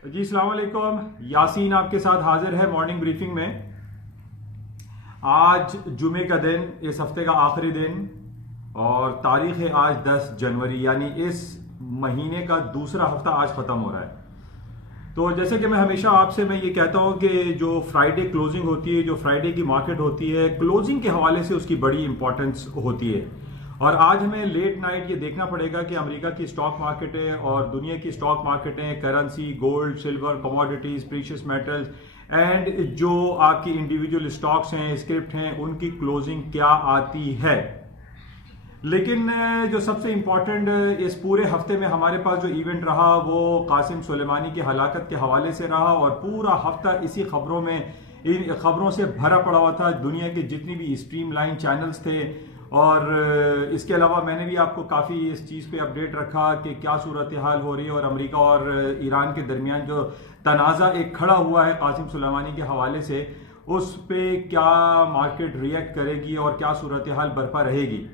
जी अस्सलाम वालेकुम। यासीन आपके साथ हाजिर है मॉर्निंग ब्रीफिंग में। आज जुमे का दिन, इस हफ्ते का आखिरी दिन, और तारीख है आज 10 जनवरी, यानी इस महीने का दूसरा हफ्ता आज ख़त्म हो रहा है। तो जैसे कि मैं हमेशा आपसे ये कहता हूं कि जो फ्राइडे क्लोजिंग होती है, जो फ्राइडे की मार्केट होती है, क्लोजिंग के हवाले से उसकी बड़ी इंपॉर्टेंस होती है। और आज हमें लेट नाइट ये देखना पड़ेगा कि अमेरिका की स्टॉक मार्केटें और दुनिया की स्टॉक मार्केटें, currency, gold, silver, commodities, precious metals and जो आपकी इंडिविजुअल स्टॉक्स हैं, स्क्रिप्ट हैं, उनकी क्लोजिंग क्या आती है। लेकिन जो सबसे इंपॉर्टेंट इस पूरे हफ्ते में हमारे पास जो इवेंट रहा वो कासिम सुलेमानी की हलाकत के हवाले से रहा, और पूरा हफ्ता इसी खबरों में, इन खबरों से भरा पड़ा हुआ था। दुनिया के जितनी भी स्ट्रीम लाइन चैनल्स थे, और इसके अलावा मैंने भी आपको काफ़ी इस चीज़ पे अपडेट रखा कि क्या सूरत हाल हो रही है, और अमेरिका और ईरान के दरमियान जो तनाज़ा एक खड़ा हुआ है कासिम सुलेमानी के हवाले से, उस पे क्या मार्केट रिएक्ट करेगी और क्या सूरत हाल बरपा रहेगी।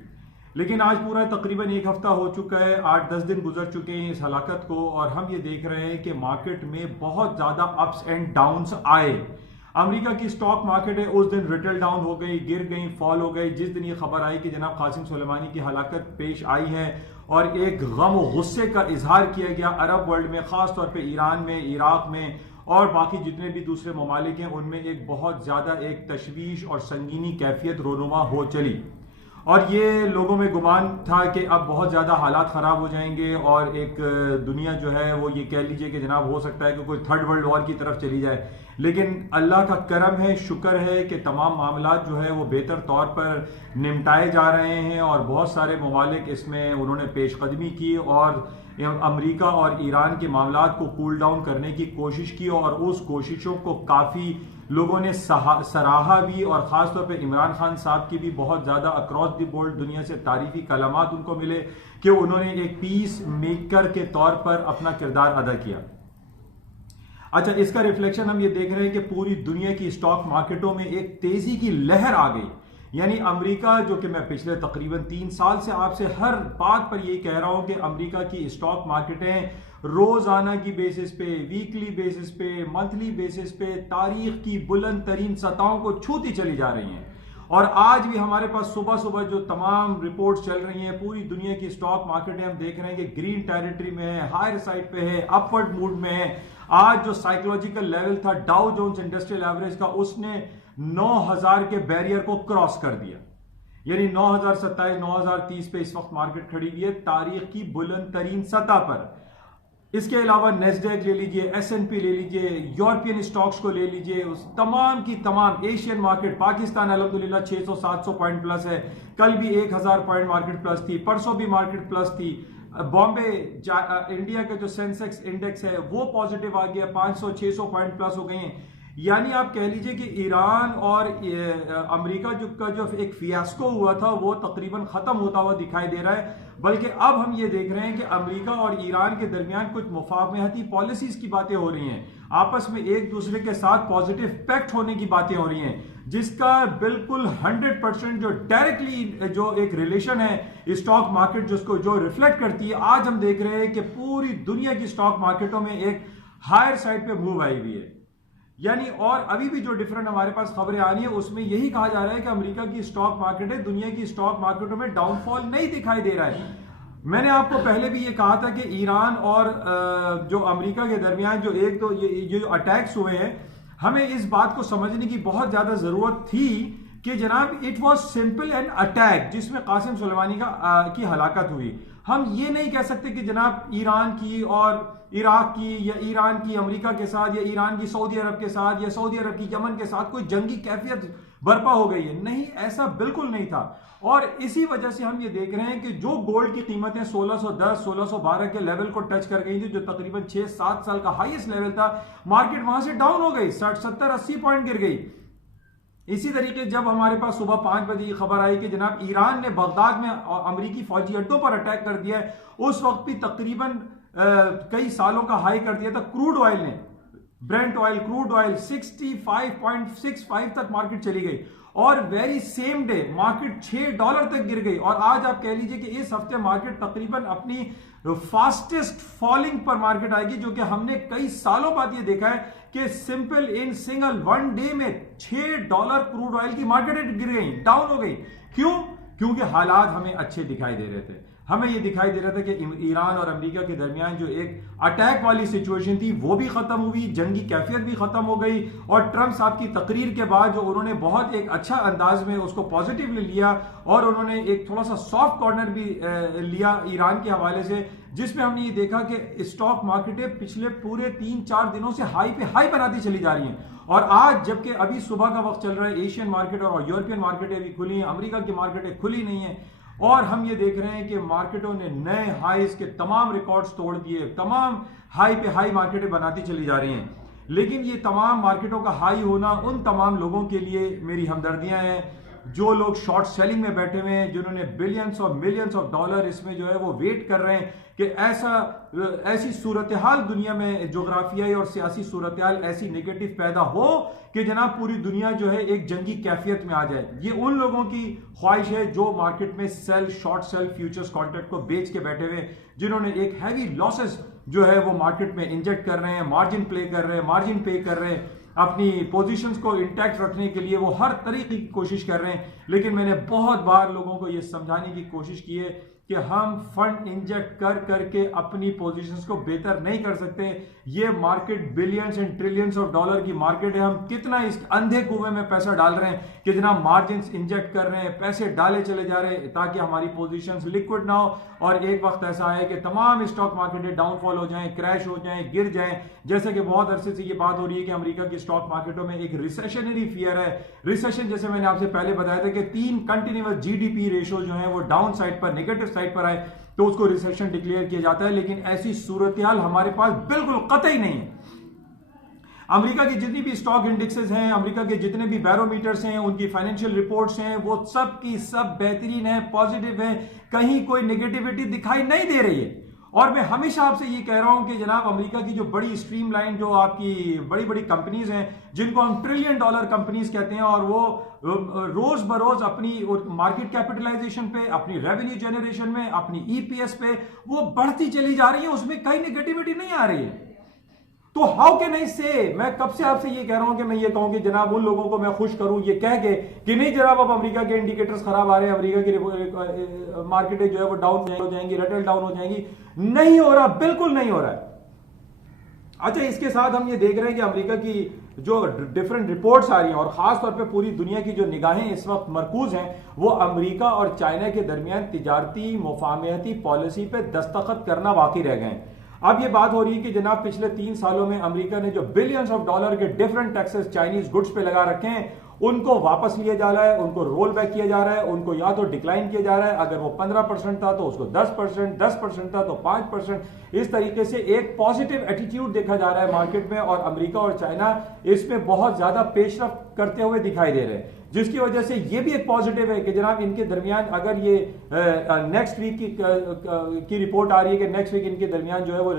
लेकिन आज पूरा तकरीबन एक हफ्ता हो चुका है, 8-10 दिन गुजर चुके हैं इस हलाकत को, और हम ये देख रहे हैं कि मार्केट में बहुत ज़्यादा अप्स एंड डाउन्स आए। अमेरिका की स्टॉक मार्केट है उस दिन रिटेल डाउन हो गई, गिर गई, फॉल हो गई, जिस दिन ये खबर आई कि जनाब कासिम सुलेमानी की हलाकत पेश आई है, और एक गम और गुस्से का इजहार किया गया अरब वर्ल्ड में, खास तौर पे ईरान में, इराक में और बाकी जितने भी दूसरे ममालिक हैं, उनमें एक बहुत ज्यादा एक तशवीश और संगीनी कैफियत रोनुमा हो चली। और ये लोगों में गुमान था कि अब बहुत ज़्यादा हालात ख़राब हो जाएंगे, और एक दुनिया जो है वो ये कह लीजिए कि जनाब हो सकता है कि कोई थर्ड वर्ल्ड वॉर की तरफ चली जाए। लेकिन अल्लाह का करम है, शुक्र है कि तमाम मामलात जो है वो बेहतर तौर पर निपटाए जा रहे हैं, और बहुत सारे ममालिक इसमें उन्होंने पेशकदमी की और अमेरिका और ईरान के मामलात को कूल डाउन करने की कोशिश की, और उस कोशिशों को काफ़ी लोगों ने सराहा भी, और ख़ासतौर पे इमरान खान साहब की भी बहुत ज़्यादा अक्रॉस द बोर्ड दुनिया से तारीफ़ी कलामात उनको मिले कि उन्होंने एक पीस मेकर के तौर पर अपना किरदार अदा किया। अच्छा, इसका रिफ्लेक्शन हम ये देख रहे हैं कि पूरी दुनिया की स्टॉक मार्केटों में एक तेज़ी की लहर आ गई। यानी अमेरिका, जो कि मैं पिछले तकरीबन 3 साल से आपसे हर बात पर यही कह रहा हूं कि अमेरिका की स्टॉक मार्केटें रोजाना की बेसिस पे, वीकली बेसिस पे, मंथली बेसिस पे तारीख की बुलंद तरीन सतहों को छूती चली जा रही हैं। और आज भी हमारे पास सुबह सुबह जो तमाम रिपोर्ट्स चल रही हैं, पूरी दुनिया की स्टॉक मार्केटें हम देख रहे हैं कि ग्रीन टेरिटरी में है, हायर साइड पे है, अपवर्ड मूड में है। आज जो साइकोलॉजिकल लेवल था डाउ जोन्स इंडस्ट्रियल एवरेज का, उसने 9000 के बैरियर को क्रॉस कर दिया। यानी 9027, 9030 पे इस वक्त मार्केट खड़ी हुई है तारीख की बुलंद तरीन सतह पर। इसके अलावा नेस्डैक ले लीजिए, एसएनपी ले लीजिए, यूरोपियन स्टॉक्स को ले लीजिए, उस तमाम की तमाम एशियन मार्केट, पाकिस्तान अल्हम्दुलिल्लाह 600-700 पॉइंट प्लस है, कल भी 1000 पॉइंट मार्केट प्लस थी, परसों भी मार्केट प्लस थी। बॉम्बे इंडिया का जो सेंसेक्स इंडेक्स है वो पॉजिटिव आ गया, 500-600 पॉइंट प्लस हो गए हैं। यानी आप कह लीजिए कि ईरान और अमेरिका का जो एक फियास्को हुआ था वो तकरीबन खत्म होता हुआ दिखाई दे रहा है। बल्कि अब हम ये देख रहे हैं कि अमेरिका और ईरान के दरमियान कुछ मुफाहमती पॉलिसीज की बातें हो रही हैं, आपस में एक दूसरे के साथ पॉजिटिव पैक्ट होने की बातें हो रही हैं, जिसका बिल्कुल 100% जो डायरेक्टली जो एक रिलेशन है स्टॉक मार्केट जिसको जो रिफ्लेक्ट करती है। आज हम देख रहे हैं कि पूरी दुनिया की स्टॉक मार्केटों में एक हायर साइड पे मूव आई हुई है। यानी और अभी भी जो डिफरेंट हमारे पास खबरें आ रही है उसमें यही कहा जा रहा है कि अमेरिका की स्टॉक मार्केट है, दुनिया की स्टॉक मार्केटों में डाउनफॉल नहीं दिखाई दे रहा है। मैंने आपको पहले भी ये कहा था कि ईरान और जो अमेरिका के दरमियान जो एक तो ये जो अटैक्स हुए हैं, हमें इस बात को समझने की बहुत ज्यादा जरूरत थी कि जनाब it was simple an attack जिसमें कासिम सुलेमानी की हलाकत हुई। हम ये नहीं कह सकते कि जनाब ईरान की और इराक की, या ईरान की अमेरिका के साथ, या ईरान की सऊदी अरब के साथ, या सऊदी अरब की यमन के साथ कोई जंगी कैफियत बर्पा हो गई है। नहीं, ऐसा बिल्कुल नहीं था। और इसी वजह से हम ये देख रहे हैं कि जो गोल्ड की कीमतें 1610, 1612 के लेवल को टच कर गई थी, जो तकरीबन 6-7 साल का हाईएस्ट लेवल था, मार्केट वहां से डाउन हो गई, 60, 70, 80 पॉइंट गिर गई। इसी तरीके जब हमारे पास सुबह 5 बजे की खबर आई कि जनाब ईरान ने बगदाद में अमेरिकी फौजी अड्डों पर अटैक कर दिया है, उस वक्त भी तकरीबन कई सालों का हाई कर दिया था क्रूड ऑयल ने। ब्रेंट ऑयल, क्रूड ऑयल 65.65 तक मार्केट चली गई और वेरी सेम डे मार्केट $6 तक गिर गई। और आज आप कह लीजिए कि इस हफ्ते मार्केट तकरीबन अपनी फास्टेस्ट फॉलिंग पर मार्केट आएगी, जो कि हमने कई सालों बाद ये देखा है कि simple in single one day में $6 क्रूड ऑयल की मार्केट गिर गई, डाउन हो गई। क्यों? क्योंकि हालात हमें अच्छे दिखाई दे रहे थे। हमें यह दिखाई दे रहा था कि ईरान और अमेरिका के दरमियान जो एक अटैक वाली सिचुएशन थी वो भी खत्म हुई, जंगी कैफियत भी खत्म हो गई। और ट्रंप साहब की तकरीर के बाद जो उन्होंने बहुत एक अच्छा अंदाज में उसको पॉजिटिवली लिया और उन्होंने एक थोड़ा सा सॉफ्ट कॉर्नर भी लिया ईरान के हवाले से, जिसमें हमने ये देखा कि स्टॉक मार्केटें पिछले पूरे 3-4 दिनों से हाई पे हाई बनाती चली जा रही हैं। और आज जबकि अभी सुबह का वक्त चल रहा है, एशियन मार्केट और यूरोपियन मार्केटें भी खुली हैं, अमेरिका की मार्केटें खुली नहीं है, और हम ये देख रहे हैं कि मार्केटों ने नए हाईज के तमाम रिकॉर्ड्स तोड़ दिए, तमाम हाई पे हाई मार्केटें बनाती चली जा रही हैं। लेकिन ये तमाम मार्केटों का हाई होना उन तमाम लोगों के लिए मेरी हमदर्दियां हैं जो लोग शॉर्ट सेलिंग में बैठे हुए हैं, जिन्होंने बिलियंस और मिलियंस ऑफ डॉलर इसमें जो है वो वेट कर रहे हैं कि ऐसी सूरत हाल दुनिया में जोग्राफियाई और सियासी सूरत हाल ऐसी नेगेटिव पैदा हो कि जनाब पूरी दुनिया जो है एक जंगी कैफियत में आ जाए। ये उन लोगों की ख्वाहिश है जो मार्केट में शॉर्ट सेल फ्यूचर्स कॉन्ट्रैक्ट को बेच के बैठे हुए, जिन्होंने एक हैवी लॉसेस जो है वो मार्केट में इंजेक्ट कर रहे हैं, मार्जिन प्ले कर रहे हैं, मार्जिन पे कर रहे हैं, अपनी पोजीशंस को इंटैक्ट रखने के लिए वो हर तरीके की कोशिश कर रहे हैं। लेकिन मैंने बहुत बार लोगों को ये समझाने की कोशिश की है कि हम फंड इंजेक्ट कर करके अपनी पोजीशंस को बेहतर नहीं कर सकते। ये market billions and trillions of dollar की मार्केट है। हम कितना इस अंधे कुएं में पैसा डाल रहे हैं, कितना मार्जिन्स इंजेक्ट कर रहे हैं, पैसे डाले चले जा रहे हैं ताकि हमारी पोजीशंस लिक्विड ना हो और एक वक्त ऐसा आए कि तमाम स्टॉक मार्केटें डाउनफॉल हो जाएं, क्रैश हो जाएं, गिर जाएं। जैसे कि बहुत अरसे से ये बात हो रही है कि अमेरिका की स्टॉक मार्केटों में एक रिसेशनरी फियर है। रिसेशन जैसे मैंने आपसे पहले बताया था कि 3 कंटिन्यूअस जीडीपी रेशो जो है वो डाउन साइड पर, नेगेटिव साइड पर आए तो उसको रिसेशन डिक्लेयर किया जाता है। लेकिन ऐसी सूरत हाल हमारे पास बिल्कुल कतई नहीं है। अमेरिका की जितनी भी स्टॉक इंडेक्सेस हैं, अमेरिका के जितने भी बैरोमीटर्स हैं, उनकी फाइनेंशियल रिपोर्ट्स हैं, वो सब की सब बेहतरीन है, पॉजिटिव है, कहीं कोई नेगेटिविटी दिखाई नहीं दे रही है। और मैं हमेशा आपसे ये कह रहा हूं कि जनाब अमेरिका की जो बड़ी स्ट्रीमलाइन जो आपकी बड़ी बड़ी कंपनीज हैं, जिनको हम ट्रिलियन डॉलर कंपनीज कहते हैं, और वो रोज बरोज अपनी मार्केट कैपिटलाइजेशन पे, अपनी रेवेन्यू जनरेशन में, अपनी ईपीएस पे वो बढ़ती चली जा रही है, उसमें कहीं नेगेटिविटी नहीं आ रही है। तो हाउ कैन आई से, मैं कब से आपसे ये कह रहा हूं कि मैं ये कहूं कि जनाब उन लोगों को मैं खुश करूं ये कह के कि नहीं जनाब अब अमेरिका के इंडिकेटर्स खराब आ रहे हैं, अमेरिका की मार्केटें जो है वो डाउन हो जाएंगी, रिटेल डाउन हो जाएंगी। नहीं हो रहा, बिल्कुल नहीं हो रहा है। अच्छा, इसके साथ हम ये देख रहे हैं कि अमेरिका की जो डिफरेंट रिपोर्ट्स आ रही हैं और खास तौर पे पूरी दुनिया की जो निगाहें इस वक्त मरकूज हैं वो अमेरिका और चाइना के दरमियान तिजारती मुफाहमती पॉलिसी पे दस्तखत करना बाकी रह गए हैं। अब ये बात हो रही है कि जनाब पिछले 3 सालों में अमेरिका ने जो बिलियंस ऑफ डॉलर के डिफरेंट टैक्सेस चाइनीज गुड्स पे लगा रखे हैं उनको वापस लिया जा रहा है, उनको रोल बैक किया जा रहा है, उनको या तो डिक्लाइन किया जा रहा है। अगर वो 15% था तो उसको 10%, 10% था तो 5%। इस तरीके से एक पॉजिटिव एटीट्यूड देखा जा रहा है मार्केट में और अमेरिका और चाइना इसमें बहुत ज्यादा पेशरफ्त करते हुए दिखाई दे रहे हैं, जिसकी वजह से ये भी एक पॉजिटिव है कि जनाब इनके दरमियान अगर ये नेक्स्ट वीक की रिपोर्ट आ रही है कि नेक्स्ट वीक इनके दरमियान जो है वो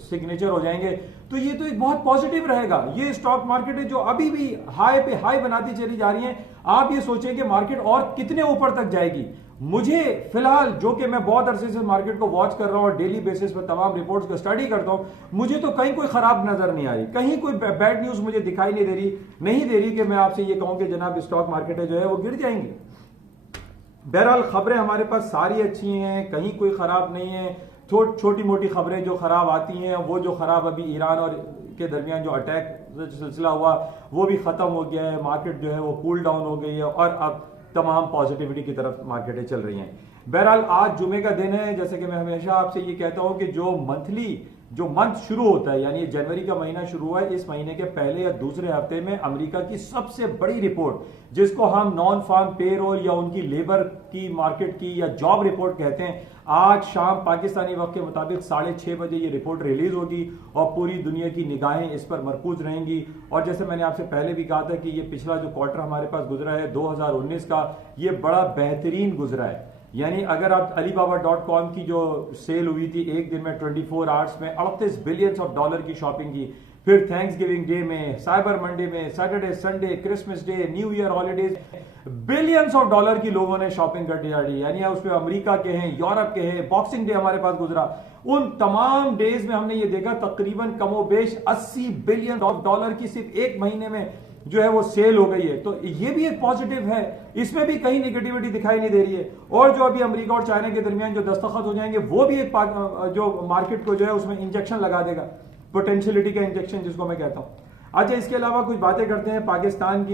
सिग्नेचर हो जाएंगे, तो ये तो एक बहुत पॉजिटिव रहेगा। ये स्टॉक मार्केट है जो अभी भी हाई पे हाई बनाती चली जा रही है। आप ये सोचें कि मार्केट और कितने ऊपर तक जाएगी। मुझे फिलहाल, जो कि मैं बहुत अरसे से मार्केट को वॉच कर रहा हूं और डेली बेसिस पर तमाम रिपोर्ट्स को स्टडी करता हूं, मुझे तो कहीं कोई खराब नजर नहीं आ रही, कहीं कोई बैड न्यूज मुझे दिखाई नहीं दे रही कि मैं आपसे ये कहूं कि जनाब स्टॉक मार्केट जो है वो गिर जाएंगी। बहरहाल खबरें हमारे पास सारी अच्छी हैं, कहीं कोई खराब नहीं है। छोटी मोटी खबरें जो खराब आती हैं, वो जो खराब अभी ईरान और के दरमियान जो अटैक सिलसिला हुआ वो भी खत्म हो गया है, मार्केट जो है वो कूल डाउन हो गई है और अब तमाम पॉजिटिविटी की तरफ मार्केटें चल रही हैं। बहरहाल आज जुमे का दिन है, जैसे कि मैं हमेशा आपसे ये कहता हूं कि जो मंथ शुरू होता है, यानी जनवरी का महीना शुरू हुआ है, इस महीने के पहले या दूसरे हफ्ते में अमेरिका की सबसे बड़ी रिपोर्ट जिसको हम नॉन फार्म पेरोल या उनकी लेबर की मार्केट की या जॉब रिपोर्ट कहते हैं, आज शाम पाकिस्तानी वक्त के मुताबिक 6:30 बजे ये रिपोर्ट रिलीज होगी और पूरी दुनिया की निगाहें इस पर मरकूज रहेंगी। और जैसे मैंने आपसे पहले भी कहा था कि ये पिछला जो क्वार्टर हमारे पास गुजरा है 2019 का, ये बड़ा बेहतरीन गुजरा है। यानी अगर आप alibaba.com की जो सेल हुई थी एक दिन में 24 आवर्स में $38 बिलियन की शॉपिंग की, फिर थैंक्स गिविंग डे में, साइबर मंडे में, Saturday Sunday, Christmas day, new year holidays, billions of dollar की लोगों ने शॉपिंग कर दी, यानी उसमें अमेरिका के हैं, यूरोप के हैं, बॉक्सिंग डे हमारे पास गुजरा, उन तमाम डेज में हमने ये देखा तकरीबन कमोबेश $80 बिलियन की सिर्फ एक महीने में जो है वो सेल हो गई है। तो ये भी एक पॉजिटिव है, इसमें भी कहीं नेगेटिविटी दिखाई नहीं दे रही है। और जो अभी अमेरिका और चाइना के दरमियान जो दस्तखत हो जाएंगे वो भी एक जो मार्केट को जो है उसमें इंजेक्शन लगा देगा, पोटेंशियलिटी का इंजेक्शन जिसको मैं कहता हूं। अच्छा, इसके अलावा कुछ बातें करते हैं पाकिस्तान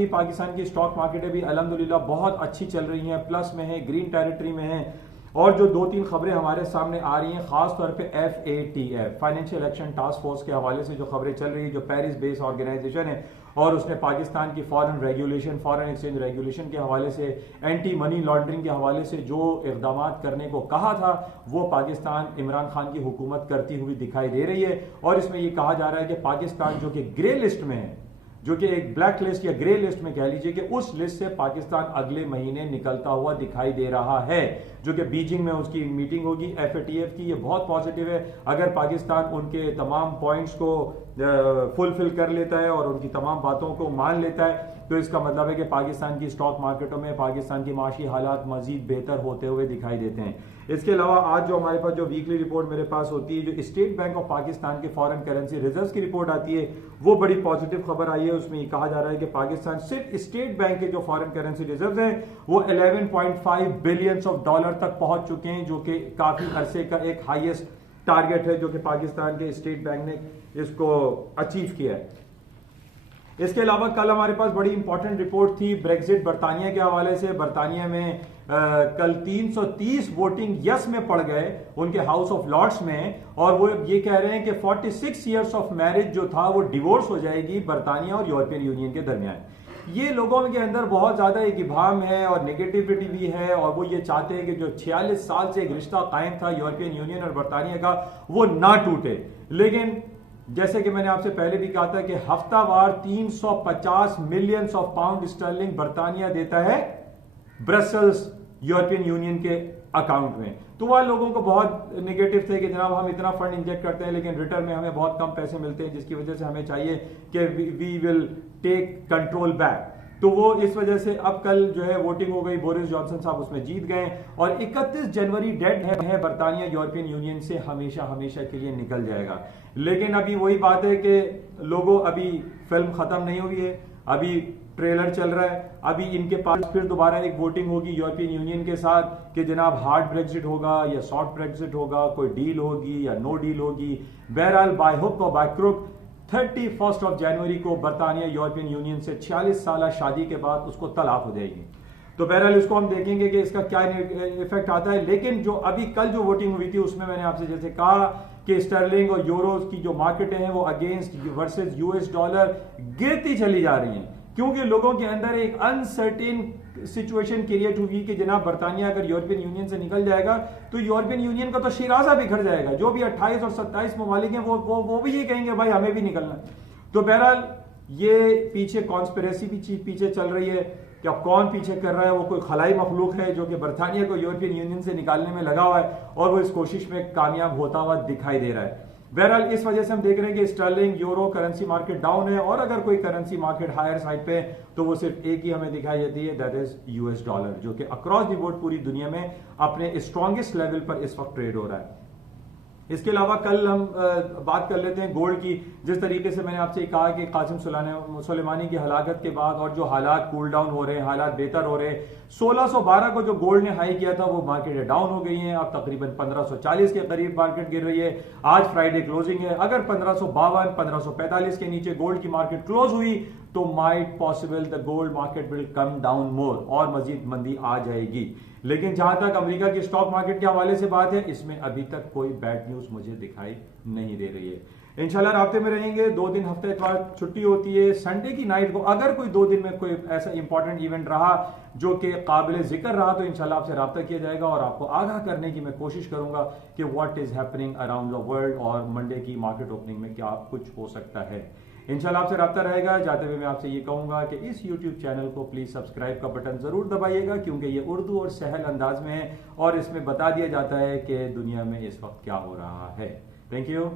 की स्टॉक मार्केट भी अल्हम्दुलिल्लाह बहुत अच्छी चल रही हैं, प्लस में है, ग्रीन टेरिटरी में है। और जो 2-3 खबरें हमारे सामने आ रही हैं, खास तौर पे FATF financial action task force के हवाले से जो खबरें चल रही है, जो पेरिस बेस ऑर्गेनाइजेशन है और उसने पाकिस्तान की फॉरेन एक्सचेंज रेगुलेशन के हवाले से, एंटी मनी लॉन्ड्रिंग के हवाले से जो इकदाम करने को कहा था, वो पाकिस्तान इमरान खान की हुकूमत करती हुई दिखाई दे रही है। और इसमें यह कहा जा रहा है कि पाकिस्तान जो कि ग्रे लिस्ट में है, जो कि एक ब्लैक लिस्ट या ग्रे लिस्ट में कह लीजिए, कि उस लिस्ट से पाकिस्तान अगले महीने निकलता हुआ दिखाई दे रहा है, जो कि बीजिंग में उसकी मीटिंग होगी FATF की। ये बहुत पॉजिटिव है। अगर पाकिस्तान उनके तमाम पॉइंट्स को फुलफिल कर लेता है और उनकी तमाम बातों को मान लेता है, तो इसका मतलब है कि पाकिस्तान की स्टॉक मार्केटों में पाकिस्तान की माशी हालात मजीद बेहतर होते हुए दिखाई देते हैं। इसके अलावा आज जो हमारे पास जो वीकली रिपोर्ट मेरे पास होती है, जो स्टेट बैंक ऑफ पाकिस्तान के फॉरेन करेंसी रिजर्व्स की रिपोर्ट आती है, वो बड़ी पॉजिटिव खबर आई है। उसमें ये कहा जा रहा है कि पाकिस्तान सिर्फ स्टेट बैंक के जो फॉरेन करेंसी रिजर्व्स हैं वो $11.5 बिलियन तक पहुंच चुके हैं, जो कि काफी अरसे का एक हाईएस्ट टारगेट है जो कि पाकिस्तान के स्टेट बैंक ने इसको अचीव किया है। इसके अलावा कल हमारे पास बड़ी इंपॉर्टेंट रिपोर्ट थी ब्रेक्जिट बरतानिया के हवाले से। बरतानिया में कल 330 वोटिंग यस में पड़ गए उनके हाउस ऑफ लॉर्ड्स में, और वो ये कह रहे हैं कि 46 इयर्स ऑफ मैरिज जो था वो डिवोर्स हो जाएगी बरतानिया और यूरोपियन यूनियन के दरमियान। ये लोगों के अंदर बहुत ज्यादा एक इबाम है और नेगेटिविटी भी है, और वो ये चाहते हैं कि जो 46 साल से एक रिश्ता कायम था यूरोपियन यूनियन और बरतानिया का, वो ना टूटे। लेकिन जैसे कि मैंने आपसे पहले भी कहा था कि हफ्तावार 350 मिलियन ऑफ पाउंड स्टर्लिंग बरतानिया देता है ब्रसल्स यूरोपियन यूनियन के अकाउंट में। तो वह लोगों को बहुत नेगेटिव थे कि जनाब हम इतना फंड इंजेक्ट करते हैं लेकिन रिटर्न में हमें बहुत कम पैसे मिलते हैं, जिसकी वजह से हमें चाहिए कि we will take control back. तो वो इस वजह से अब कल जो है वोटिंग हो गई, बोरिस जॉनसन साहब उसमें जीत गए, और 31 जनवरी डेड है बरतानिया यूरोपियन यूनियन से हमेशा हमेशा के लिए निकल जाएगा। लेकिन अभी वही बात है कि लोगों, अभी फिल्म खत्म नहीं हुई है, अभी ट्रेलर चल रहा है, अभी इनके पास फिर दोबारा एक वोटिंग होगी यूरोपियन यूनियन के साथ कि जनाब हार्ड ब्रेक्सिट होगा या सॉफ्ट ब्रेक्सिट होगा, कोई डील होगी या नो डील होगी। बहरहाल बाय हुक और बाय क्रुक 31 जनवरी को बरतानिया यूरोपियन यूनियन से 46 साल शादी के बाद उसको तलाक हो जाएगी। तो बहरहाल इसको हम देखेंगे कि इसका क्या इफेक्ट आता है। लेकिन जो अभी कल जो वोटिंग हुई थी उसमें मैंने आपसे जैसे कहा कि स्टर्लिंग और यूरोज की जो मार्केट है वो अगेंस्ट वर्सेस US डॉलर गिरती चली जा रही हैं, क्योंकि लोगों के अंदर एक अनसर्टेन सिचुएशन क्रिएट हुई कि जनाब बरतानिया अगर यूरोपियन यूनियन से निकल जाएगा तो यूरोपियन यूनियन का तो शिराजा बिखर जाएगा। जो भी 28 और 27 ममालिक हैं वो भी ये कहेंगे भाई हमें भी निकलना। तो बहरहाल ये पीछे कॉन्स्पिरेसी भी पीछे चल रही है कि अब कौन पीछे कर रहा है, वो कोई खलाई मखलूक है जो कि बरतानिया को यूरोपियन यूनियन से निकालने में लगा हुआ है और वो इस कोशिश में कामयाब होता हुआ दिखाई दे रहा है। बहरहाल इस वजह से हम देख रहे हैं कि sterling euro currency market down है, और अगर कोई करेंसी मार्केट हायर साइड पे तो वो सिर्फ एक ही हमें दिखाई देती है, दैट इज US डॉलर, जो कि अक्रॉस द बोर्ड पूरी दुनिया में अपने स्ट्रॉन्गेस्ट लेवल पर इस वक्त ट्रेड हो रहा है। इसके अलावा कल हम बात कर लेते हैं गोल्ड की। जिस तरीके से मैंने आपसे कहा कि कासिम सुलेमानी की हलाकत के बाद और जो हालात कूल डाउन हो रहे हैं, हालात बेहतर हो रहे हैं, 1612 को जो गोल्ड ने हाई किया था वो मार्केट डाउन हो गई है, अब तकरीबन 1540 के करीब मार्केट गिर रही है। आज फ्राइडे क्लोजिंग है, अगर 1552 1545 के नीचे गोल्ड की मार्केट क्लोज हुई तो might possible the gold market will come down मोर, और मजीद मंदी आ जाएगी। लेकिन जहां तक अमेरिका की स्टॉक मार्केट के हवाले से बात है, इसमें अभी तक कोई बैड न्यूज मुझे दिखाई नहीं दे रही है। इंशाल्लाह राब्ते में रहेंगे। 2 दिन हफ्ते इतवार छुट्टी होती है। संडे की नाइट को अगर कोई 2 दिन में कोई ऐसा इंपॉर्टेंट इवेंट रहा जो कि काबिल जिक्र रहा तो इंशाल्लाह आपसे राब्ता किया जाएगा और आपको आगाह करने की मैं कोशिश करूंगा कि what is happening around the world और मंडे की मार्केट ओपनिंग में क्या कुछ हो सकता है। इंशाल्लाह आपसे रब्ता रहेगा। जाते हुए मैं आपसे ये कहूँगा कि इस यूट्यूब चैनल को प्लीज़ सब्सक्राइब का बटन ज़रूर दबाइएगा, क्योंकि ये उर्दू और सहल अंदाज में है और इसमें बता दिया जाता है कि दुनिया में इस वक्त क्या हो रहा है। Thank you.